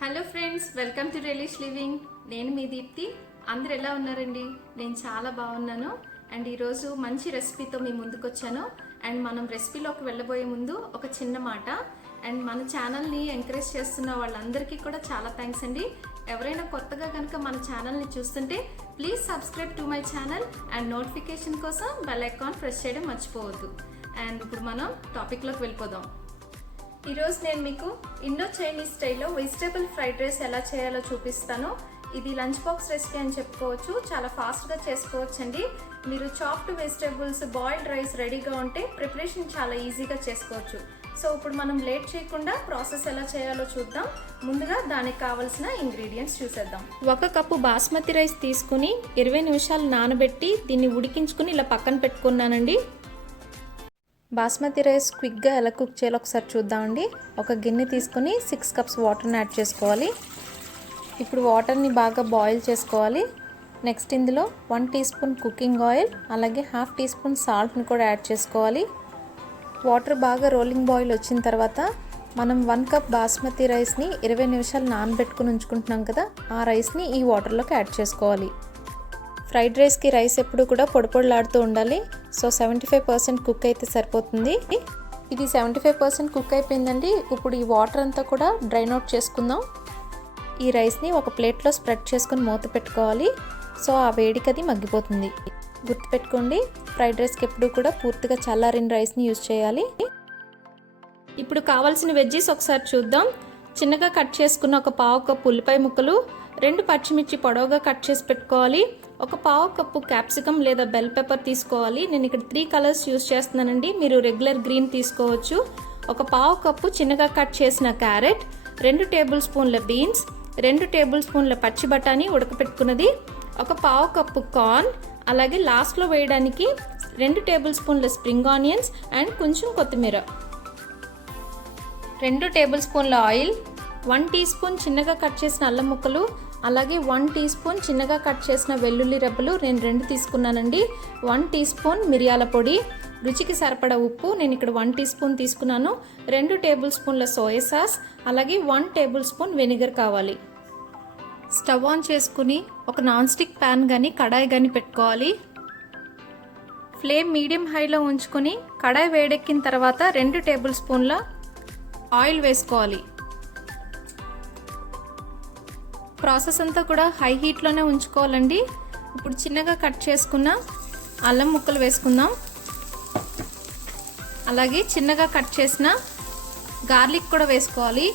Hello friends, welcome to relish living. నేను మీ దీప్తి. అందరు ఎలా ఉన్నారండి? నేను చాలా బాగున్నాను. అండ్ ఈరోజు మంచి రెసిపీతో మీ ముందుకు వచ్చాను. అండ్ మనం రెసిపీలోకి వెళ్ళబోయే ముందు ఒక చిన్న మాట. అండ్ మన ఛానల్ని ఎంకరేజ్ చేస్తున్న వాళ్ళందరికీ కూడా చాలా థ్యాంక్స్ అండి. ఎవరైనా కొత్తగా కనుక మన ఛానల్ని చూస్తుంటే please subscribe to my channel and notification కోసం బెల్ ఐకాన్ ప్రెస్ చేయడం మర్చిపోవద్దు. అండ్ ఇప్పుడు మనం టాపిక్లోకి వెళ్ళిపోదాం. ఈరోజు నేను మీకు ఇండో చైనీస్ స్టైల్లో వెజిటేబుల్ ఫ్రైడ్ రైస్ ఎలా చేయాలో చూపిస్తాను. ఇది లంచ్ బాక్స్ రెసిపీ అని చెప్పుకోవచ్చు. చాలా ఫాస్ట్గా చేసుకోవచ్చు అండి. మీరు చాప్డ్ వెజిటేబుల్స్, బాయిల్డ్ రైస్ రెడీగా ఉంటే ప్రిపరేషన్ చాలా ఈజీగా చేసుకోవచ్చు. సో ఇప్పుడు మనం లేట్ చేయకుండా ప్రాసెస్ ఎలా చేయాలో చూద్దాం. ముందుగా దానికి కావాల్సిన ఇంగ్రీడియంట్స్ చూసేద్దాం. 1 కప్పు బాస్మతి రైస్ తీసుకుని 20 నిమిషాలు నానబెట్టి దీన్ని ఉడికించుకుని ఇలా పక్కన పెట్టుకున్నానండి. బాస్మతి రైస్ క్విక్గా ఎలా కుక్ చేయాలో ఒకసారి చూద్దామండి. ఒక గిన్నె తీసుకుని 6 కప్స్ వాటర్ని యాడ్ చేసుకోవాలి. ఇప్పుడు వాటర్ని బాగా బాయిల్ చేసుకోవాలి. నెక్స్ట్ ఇందులో 1 టీ స్పూన్ కుకింగ్ ఆయిల్, అలాగే 1/2 టీ స్పూన్ సాల్ట్ని కూడా యాడ్ చేసుకోవాలి. వాటర్ బాగా రోలింగ్ బాయిల్ వచ్చిన తర్వాత మనం 1 కప్ బాస్మతి రైస్ని 20 నిమిషాలు నానబెట్టుకుని ఉంచుకుంటున్నాం కదా, ఆ రైస్ని ఈ వాటర్లోకి యాడ్ చేసుకోవాలి. ఫ్రైడ్ రైస్కి రైస్ ఎప్పుడు కూడా పొడిలాడుతూ ఉండాలి. సో 75% కుక్ అయితే సరిపోతుంది. ఇది 75% కుక్ అయిపోయిందండి. ఇప్పుడు ఈ వాటర్ అంతా కూడా డ్రైన్ అవుట్ చేసుకుందాం. ఈ రైస్ని ఒక ప్లేట్లో స్ప్రెడ్ చేసుకుని మూత పెట్టుకోవాలి. సో ఆ వేడికి అది మగ్గిపోతుంది. గుర్తుపెట్టుకోండి, ఫ్రైడ్ రైస్కి ఎప్పుడు కూడా పూర్తిగా చల్లారిన రైస్ని యూజ్ చేయాలి. ఇప్పుడు కావాల్సిన వెజ్జీస్ ఒకసారి చూద్దాం. చిన్నగా కట్ చేసుకున్న ఒక 1/2 కప్పు ఉల్లిపాయ ముక్కలు, 2 పచ్చిమిర్చి పొడవుగా కట్ చేసి పెట్టుకోవాలి. ఒక 1/2 కప్పు క్యాప్సికమ్ లేదా బెల్ పెప్పర్ తీసుకోవాలి. నేను ఇక్కడ 3 కలర్స్ యూస్ చేస్తున్నానండి. మీరు రెగ్యులర్ గ్రీన్ తీసుకోవచ్చు. ఒక 1/2 కప్పు చిన్నగా కట్ చేసిన క్యారెట్, 2 టేబుల్ స్పూన్ల బీన్స్, 2 టేబుల్ స్పూన్ల పచ్చి బఠానీ ఉడకపెట్టుకున్నది, ఒక 1/2 కప్పు కార్న్, అలాగే లాస్ట్లో వేయడానికి 2 టేబుల్ స్పూన్ల స్ప్రింగ్ ఆనియన్స్ అండ్ కొంచెం కొత్తిమీర, 2 టేబుల్ స్పూన్ల ఆయిల్, 1 టీ స్పూన్ చిన్నగా కట్ చేసిన అల్లం ముక్కలు, అలాగే 1 టీ స్పూన్ చిన్నగా కట్ చేసిన వెల్లుల్లి రెబ్బలు నేను 2 తీసుకున్నానండి, 1 టీ స్పూన్ మిరియాల పొడి, రుచికి సరిపడా ఉప్పు నేను ఇక్కడ 1 టీ స్పూన్ తీసుకున్నాను, 2 టేబుల్ స్పూన్ల సోయా సాస్, అలాగే 1 టేబుల్ స్పూన్ వెనిగర్ కావాలి. స్టవ్ ఆన్ చేసుకుని ఒక నాన్ స్టిక్ ప్యాన్ కానీ కడాయి కానీ పెట్టుకోవాలి. ఫ్లేమ్ మీడియం హైలో ఉంచుకొని కడాయి వేడెక్కిన తర్వాత 2 టేబుల్ స్పూన్ల ఆయిల్ వేసుకోవాలి. ప్రాసెస్ అంతా కూడా హై హీట్లోనే ఉంచుకోవాలండి. ఇప్పుడు చిన్నగా కట్ చేసుకున్న అల్లం ముక్కలు వేసుకుందాం. అలాగే చిన్నగా కట్ చేసిన గార్లిక్ కూడా వేసుకోవాలి.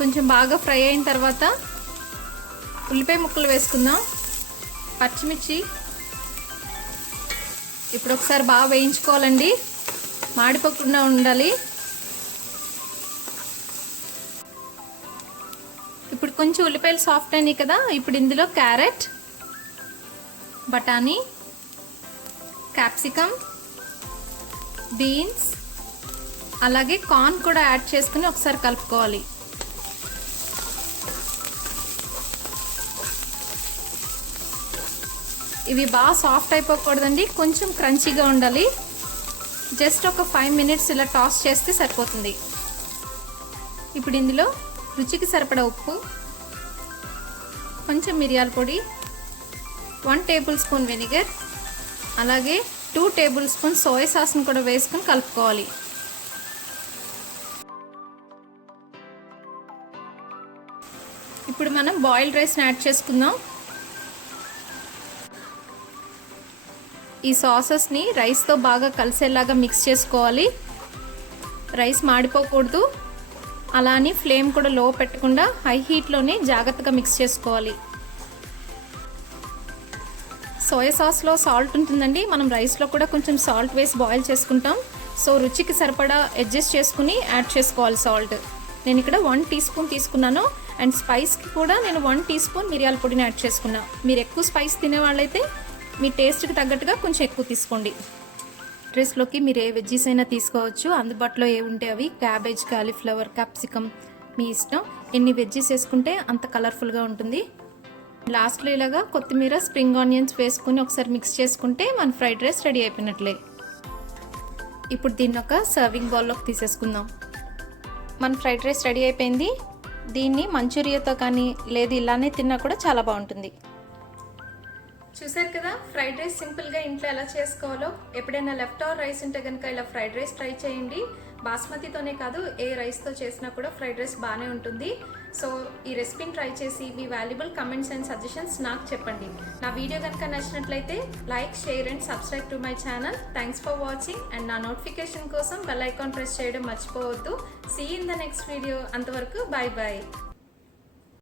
కొంచెం బాగా ఫ్రై అయిన తర్వాత ఉల్లిపాయ ముక్కలు వేసుకుందాం. పచ్చిమిర్చి ఇప్పుడు ఒకసారి బాగా వేయించుకోవాలండి, మాడిపోకుండా ఉండాలి. ఇప్పుడు కొంచెం ఉల్లిపాయలు సాఫ్ట్ అయినాయి కదా, ఇప్పుడు ఇందులో క్యారెట్, బఠానీ, క్యాప్సికమ్, బీన్స్, అలాగే కార్న్ కూడా యాడ్ చేసుకుని ఒకసారి కలుపుకోవాలి. ఇవి బాగా సాఫ్ట్ అయిపోకూడదండి, కొంచెం క్రంచీగా ఉండాలి. జస్ట్ ఒక 5 మినిట్స్ ఇలా టాస్ చేస్తే సరిపోతుంది. ఇప్పుడు ఇందులో రుచికి సరిపడా ఉప్పు, కొంచెం మిరియాల పొడి, 1 టేబుల్ స్పూన్ వెనిగర్, అలాగే 2 టేబుల్ స్పూన్ సోయా సాస్ని కూడా వేసుకొని కలుపుకోవాలి. ఇప్పుడు మనం బాయిల్డ్ రైస్ని యాడ్ చేసుకుందాం. ఈ సాసెస్ని రైస్తో బాగా కలిసేలాగా మిక్స్ చేసుకోవాలి. రైస్ మాడిపోకూడదు. అలానే ఫ్లేమ్ కూడా లో పెట్టకుండా హై హీట్లోనే జాగ్రత్తగా మిక్స్ చేసుకోవాలి. సోయా సాస్లో సాల్ట్ ఉంటుందండి. మనం రైస్లో కూడా కొంచెం సాల్ట్ వేసి బాయిల్ చేసుకుంటాం. సో రుచికి సరిపడా అడ్జస్ట్ చేసుకుని యాడ్ చేసుకోవాలి సాల్ట్. నేను ఇక్కడ 1 టీ స్పూన్ తీసుకున్నాను. అండ్ స్పైస్కి కూడా నేను 1 టీ స్పూన్ మిరియాల పొడిని యాడ్ చేసుకున్నా. మీరు ఎక్కువ స్పైస్ తినేవాళ్ళైతే మీ టేస్ట్కి తగ్గట్టుగా కొంచెం ఎక్కువ తీసుకోండి. రైస్లోకి మీరు ఏ వెజ్జీస్ అయినా తీసుకోవచ్చు. అందుబాటులో ఏ ఉంటే అవి, క్యాబేజ్, కాలీఫ్లవర్, క్యాప్సికమ్ మీ ఇష్టం. ఎన్ని వెజ్జీస్ వేసుకుంటే అంత కలర్ఫుల్గా ఉంటుంది. లాస్ట్లో ఇలాగా కొత్తిమీర, స్ప్రింగ్ ఆనియన్స్ వేసుకుని ఒకసారి మిక్స్ చేసుకుంటే మన ఫ్రైడ్ రైస్ రెడీ అయిపోయినట్లే. ఇప్పుడు దీన్ని ఒక సర్వింగ్ బౌల్లోకి తీసేసుకుందాం. మన ఫ్రైడ్ రైస్ రెడీ అయిపోయింది. దీన్ని మంచూరియాతో కానీ లేదు ఇలానే తిన్నా కూడా చాలా బాగుంటుంది. చూసారు కదా ఫ్రైడ్ రైస్ సింపుల్గా ఇంట్లో ఎలా చేసుకోవాలో. ఎప్పుడైనా లెఫ్ట్ ఓవర్ రైస్ ఉంటే కనుక ఇలా ఫ్రైడ్ రైస్ ట్రై చేయండి. బాస్మతితోనే కాదు ఏ రైస్తో చేసినా కూడా ఫ్రైడ్ రైస్ బాగానే ఉంటుంది. సో ఈ రెసిపీని ట్రై చేసి మీ వాల్యుబుల్ కమెంట్స్ అండ్ సజెషన్స్ నాకు చెప్పండి. నా వీడియో కనుక నచ్చినట్లయితే like, share and subscribe to my channel. Thanks for watching and నా నోటిఫికేషన్ కోసం బెల్ ఐకాన్ ప్రెస్ చేయడం మర్చిపోవద్దు. See in the next video. అంతవరకు బాయ్ బాయ్.